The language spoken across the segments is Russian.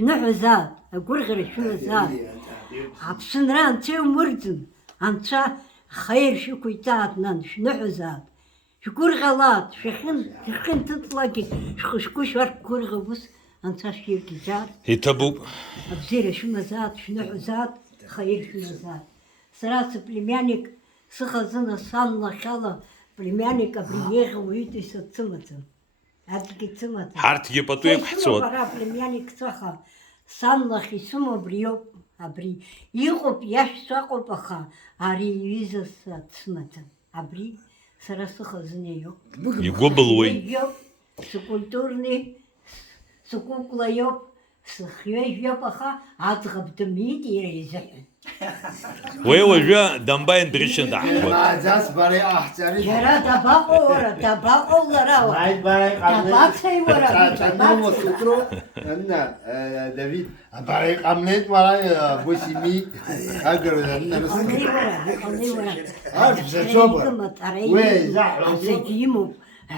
نحزاد أقول غير شو زاد عبسنا أنتي مردن أنت خير شو كويتاتنا شنو زاد شكون غلط شخن تطلقي شكون شرك كل غبس أنت شير كجار يتبو أبزير شو زاد شنو زاد خير شو زاد سراس بلميانك سخزنا صالنا خلا بلميانك أبريغ ويتي ستمتن هاتك تمتن حارت يبطوك حسود بلميانك تخا صالنا خيسمو بريوب أبري يغوب ياش ساقو بخا أري يزس تسمتن أبري سراس خزنيو يقبلوي سكولتورني سكوكلا يوب سخيوي يوبخا عتغب تميت يريزحن ويوجا دمباين دريشن دحوت جاس بري أحتري جرا تباقو لراوا عيد بري تباق سي ورا تباق سوترو أن دافيد بري قملت وراي بوسيمي أقدر أن قلني ورا عارف زعجوبة وين زعلوا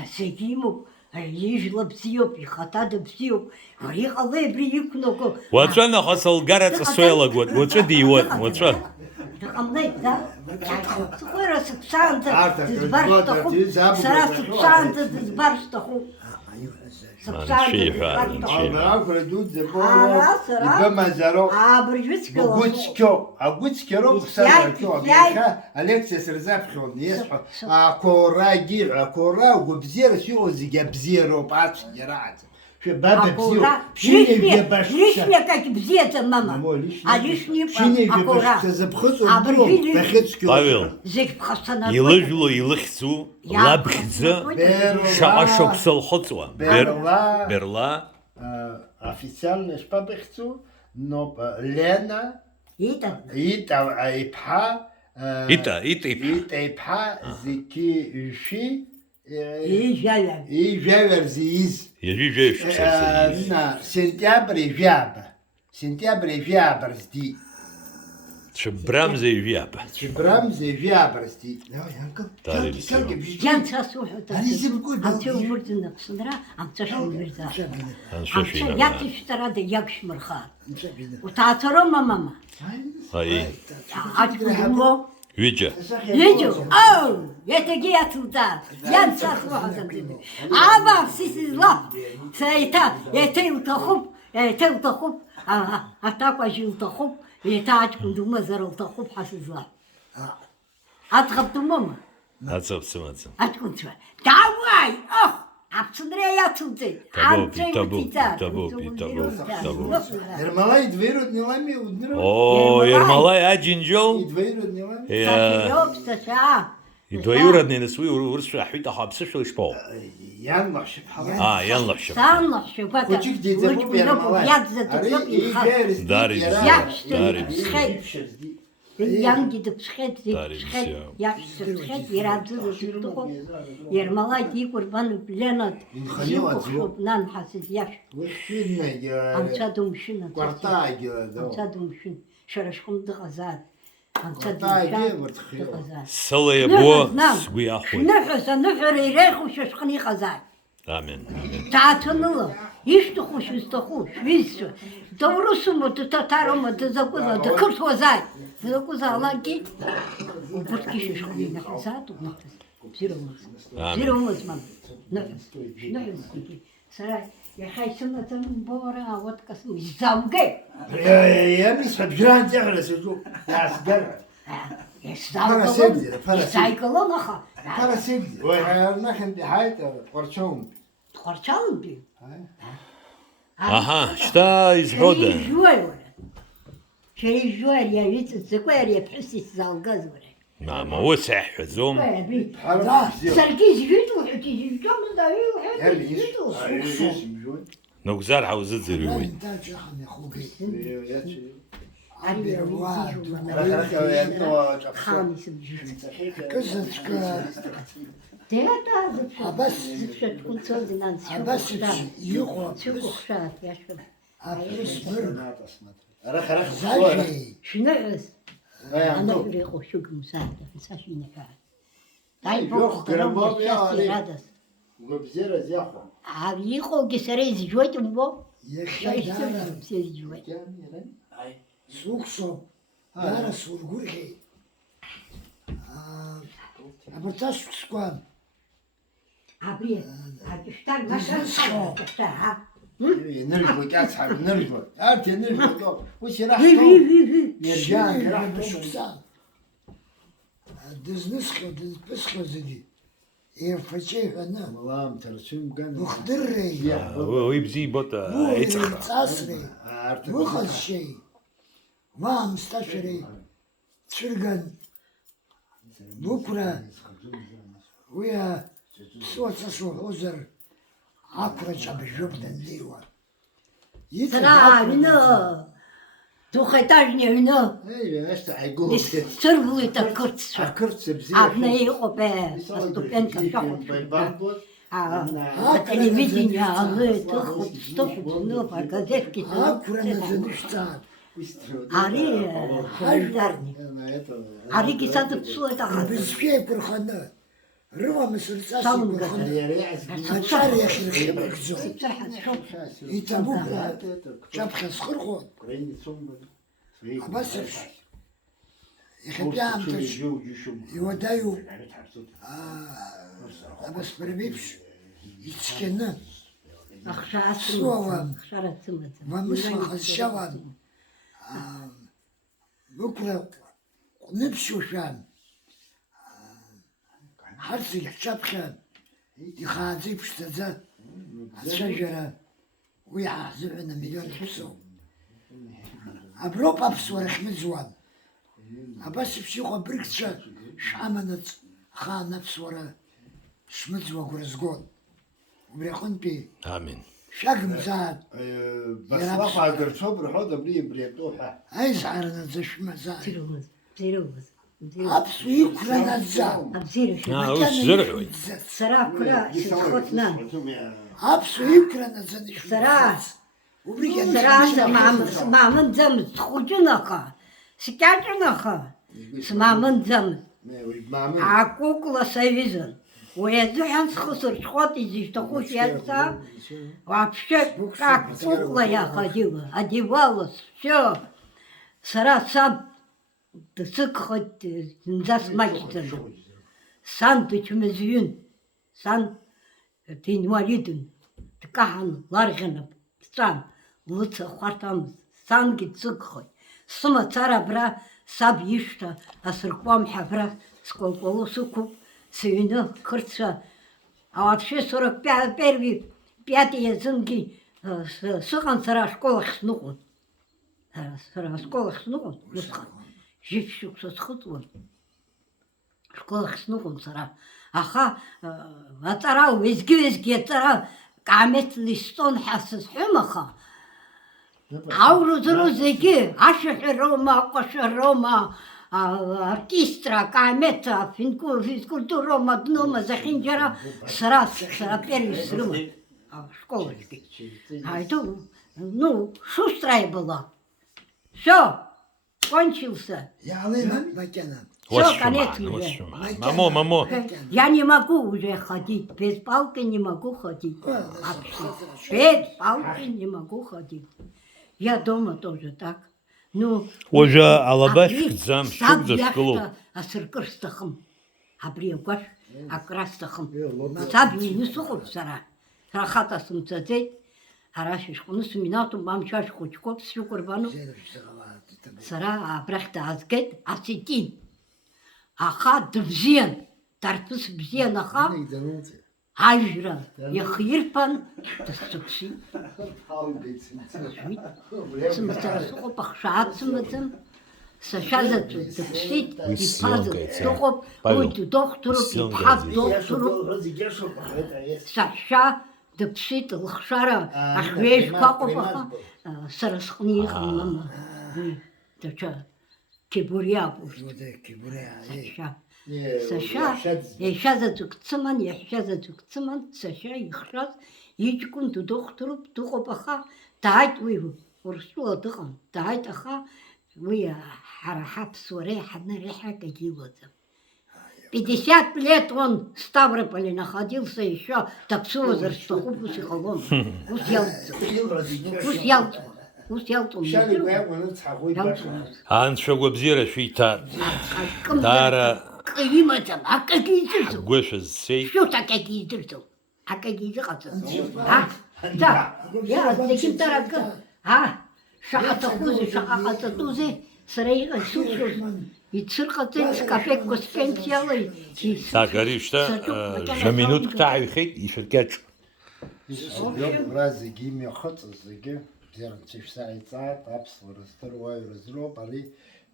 سيجيمو يجلب سيوب يخطاد بسيوب وريق الله يبري يكنوكو واتشانا خاصل قرات السويلة قوت واتشا ديوت واتشا قمليت ده صغيرة سكسانت تزبرش تخو سرا سكسانت تزبرش تخو أنا كردود زبون يبما زارو أقولكيرو خسارة أليكسيس رزاف خون يسحو أكورا جير أكورا وبزير شو زيجا بزيرو بعد جرات شو بابا بزيرو ليش كاك بزيت ماما ليش أكورا تزبخص ودرو بخص Павел, زيك بخصنا يلجلو يلخسو لابخزة شعشوك سلخطوة برلا официально не бахцу, но Лена Ита Ипха зики уши и жавер зиз на сентябрь вябр сди شبرام زي فيابا شبرام زي فيابر سدي جان تاسوحو أنت ومردنا بصدرا أنت شو مرزا أنت ياتي اشترى دا يكش مرخات وتعترو ماما هاي عجبو ويجا يجو أو يتجي يتلتا جان تاسوحو تنتبه عبا سيسي الله سيتا يتي وتخب أتاقوا جي وتخب يتاج كندو مزر وتخب حسز الله أتخبتو ماما هاتسب سماتسب أتكون شوي تعواي عبصدري يا توتي تبو Ермолай двери не лами удру. О, Ермолай аджинджол Двери не лами. И двоюродный на свою урсу ахита хабсыш лишпо. Янлах шипхала. Янлах шип. سانلح شبكة Кучик дедза бу Ермолай. Янги да псхет, псхет, ирадзу да жутухо. Ермолай ди курбану пленат. Зилков нан хасид яш. Амца думшин. Амца думшин. Шарашхун да газад. Амца думшин. صلي بو سوي أخوي نفر يريخو ششخني غزاد. آمين تعاتن الله يشتخوش يستخوش ويسو دورسمو تتارمو تزاكوزا تكرس وزاي تزاكوزا لاكي وبرتكي ششخني نحزات ونحز زيرو مزمن نحز سراي يا خاي سنة بورا واتكسو زاوغي يا ميس بجران تغرس جو يا سجل يستايقلون أخا ترى سيدي نحن دي حياته قرشون خرشان بي أها شتا يزهودا شيء جوال يا ريت الزكوار يا بحسي الزاوغاز ولا ما هو صح زوم سركيز جيتو حكي جيتو دايو نوزار عاوزت زروي خامس بس تكون صوزنا بس يقعد شوفوا خشات يا شباب رخ شنو عز أنا أريد شوق مساعدة نساش نفعل طيب يوخ كلام يا علي وبزير زياخو عبيخو جسري زجوت مبو Шайсым сезжуй. Слухсо, дара сургурхи. Абарташ скван. Абри, аштар машан та. نرجو أصحاب نرجو أنت نرجو وش راح نرجع راح Шуксан. Дызнысха, дызпысха зыди. Фачей хана. والله ترسم كان Мухдыррей. ويبزي بوتا Мухдыррей يتخ цасрей. Мухазшей. Вам сташерей. Цвирган. Букра. Уя псуацасу хозер. Акра чабжубдан дива. Сара вино. Тухайтажне вино. أيوة أشتا حيقول Сырвуй так куртса. أكرت بزير Одна опе, ступенька а телевидение, что ну, по газетке. Акра на занышта. Ари, хальдарни. Ари кисат псу это. Безфей пурхана. Рыва мысльцаси Сам пурхана. يا Ачар яхир хибркзо. Сахат Итабука. Чапха схырхот. Абасыш. Ихипям точ. Иодаю. Абас прибивш. Ичкена. Словом. Вамысла хазшаван. Букра. Нипшушан. Харцик чапхан. Ихази пштаза. Ачажара. ويعزعنا مليون حسو. أبروب أبسور أحمد أبس بشيخو بركتشا شعمنت خان أبسورة شمزوا قرزقون وبريخون بي آمين شاقم زاد بس رفع قرصوب رحوض بريتوحة أي زعرنا زشمة زاد تيروز. أبسو يكرنا زاد أبزير شو. زرعوي سرا كلا شخوتنا. أبسو يكرنا زاد سرا. وبريخون سرا مامن زم تخوجناخا. سكاجناخا. مامن زم. عقوقلا سيفيزن. ويزحن خسر шхот из того яйца. Вообще как кукла я ходила, одевалась, все. Сара сам тысык хоть засмачтен. Сан ты чумезюн, сан ты инвалиден. Ткахан ларгенап, сан луца хвартам, сан гицык хоть. Сама цара бра саб ишта, а сырквам хабра сколково суку. Сыны, кырца. А вообще 45-й, 5-й зынги сыған сыра школах снуғын. Сыра школах снуғын. Жепшік сосқытуын. Школах снуғын сыра. Аха, атарау, өзге атарау, қамет листон хасыз хүміға. Ауру-зыру зеге, ашы рома, қошы рома, оркестра, камета, физкультура, маднома, захинджара, сара первый срыв школочки. А это, ну, шустрая была. Все, кончился. Я лына Макена. Все, конец уже. Мамо Я не могу уже ходить, без палки не могу ходить. Вообще. Без палки не могу ходить. Я дома тоже так. Ну, уже алабаш зам сам шук за школу асыркырстахым. Абриогаш, акрастахым. Саб не сухот сара. Рахатасым цадей. Арашишкуну суминату мамчаш хучкот сюкурбану. Сара абрахта азгет аситин. Аха дбзен. Тарпыс бзен аха. Ажра. Яхирпан. Тасукси. Сымсара сухоп ахшаатсымыцым. Сашазату дпсит. Ипазы тухоп. Ойду доктору. Ипхат доктору. Саша дпсит лхшара. Ахвеш какопаха. Сарасхнихам мама. Тача. Кибуря пушт. Саша. Саша, яшазату кцыман, Саша ихшаз, ичкунту доктору, тухопаха, таайт уйву, урсула дыган, таайт аха, уя харахап суре, хадна реха кагилоза. 50 лет он в Ставрополе находился еще, так все возрасту, психолог. Уселся. شالي وين ونصحى وين أنشا وبزيرة شويتا دارا قيمة какие зрители? قوش السي Что так какие зрители? А какие зрители? Да, я таким таракан. Шахата хузи, шахата тузи, срейга сушус. И цирка тенс капек коспенсиалы. Так, говоришь, что за минутку تعي خيط يشكاتش раз زيجي مي خط زيجي بزيرن تشيف ساعة ساعة أبصر رزتر واي رزلو بالي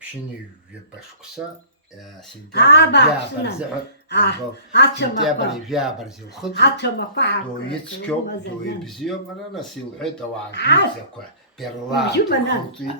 بشني يبشكسا دو يتسكو دو يبزيو أنا نسيل حيطة وعاد زكوا بيرلا خطي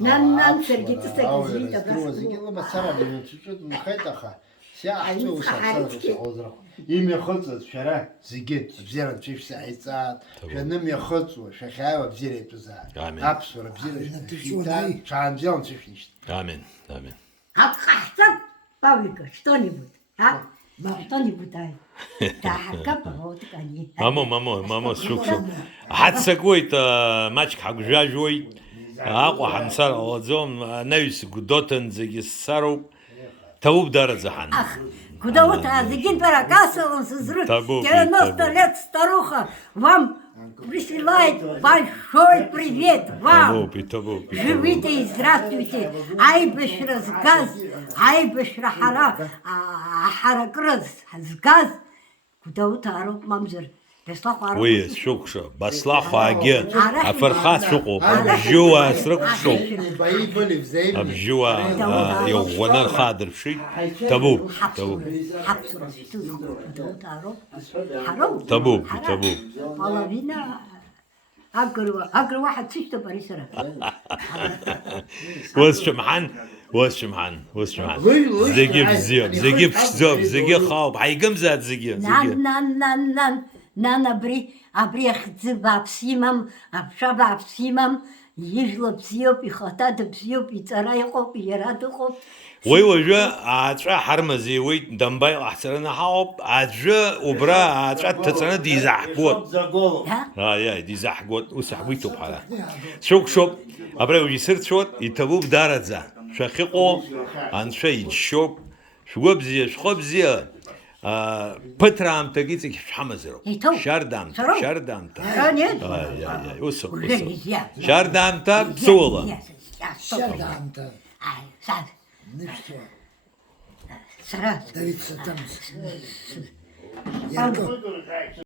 نان سرجيت سرجيت رزتر زيجي لما سرع من تشوت من خيطة خا ساعة شو سأصدر يمي خلصت شرا زيجيت بزيرن تشيف ساعة ساعة شنم يخلصوا شخاوة بزيرة تزار أبصر بزيرة شان زيان تشيفنيش آمين آمين Отхахтат, Павлика, что-нибудь, а? Что-нибудь, так, вот они. ماما شوف حتى قويت ماتش حق جاجوي أقوى حمسار أوزوم نايس قدوتن زي السارو توب دار زحان Куда вот Азигин Паракасов, он созрел, Табу, 90 табу. лет старуха, вам присылает большой привет, вам. Табу. Живите и здравствуйте. Ай бешра сгаз, ай бешра харакрыз, сгаз. Куда вот ару мамзер. Беслах ару. ويس شوك شو بصلاح واجي أفرخات شوكو بجوا سرق شو بجوا يوانا الخادر بشي تبو تبو Половина. أقرأ واحد سيشته بريسرة. وس شمحان زيجي بزيب زيجي خاوب حيقم زاد زيجي نان أبري خزبا بسيمم أبشابا بسيمم يجلا بسيوب يخطات بسيوب يترايقوب يرادقوب ويوجا عاتشا حرمزي وي دمباي أحسرنا حاوب عاتشا وبرا عاتشا تتسنا ديزاح قوت يا ديزاح قوت وسحويتو بحالا شوك أبرا وجي سرت شوت يتبوب دارت زا شاقيقو عن شيء شوب شوبزي بترام تجيتك حمزرو شاردام رانيت يا وسو شاردام تاب سولا Шардам-то. Ну что, Сразу. Давид там.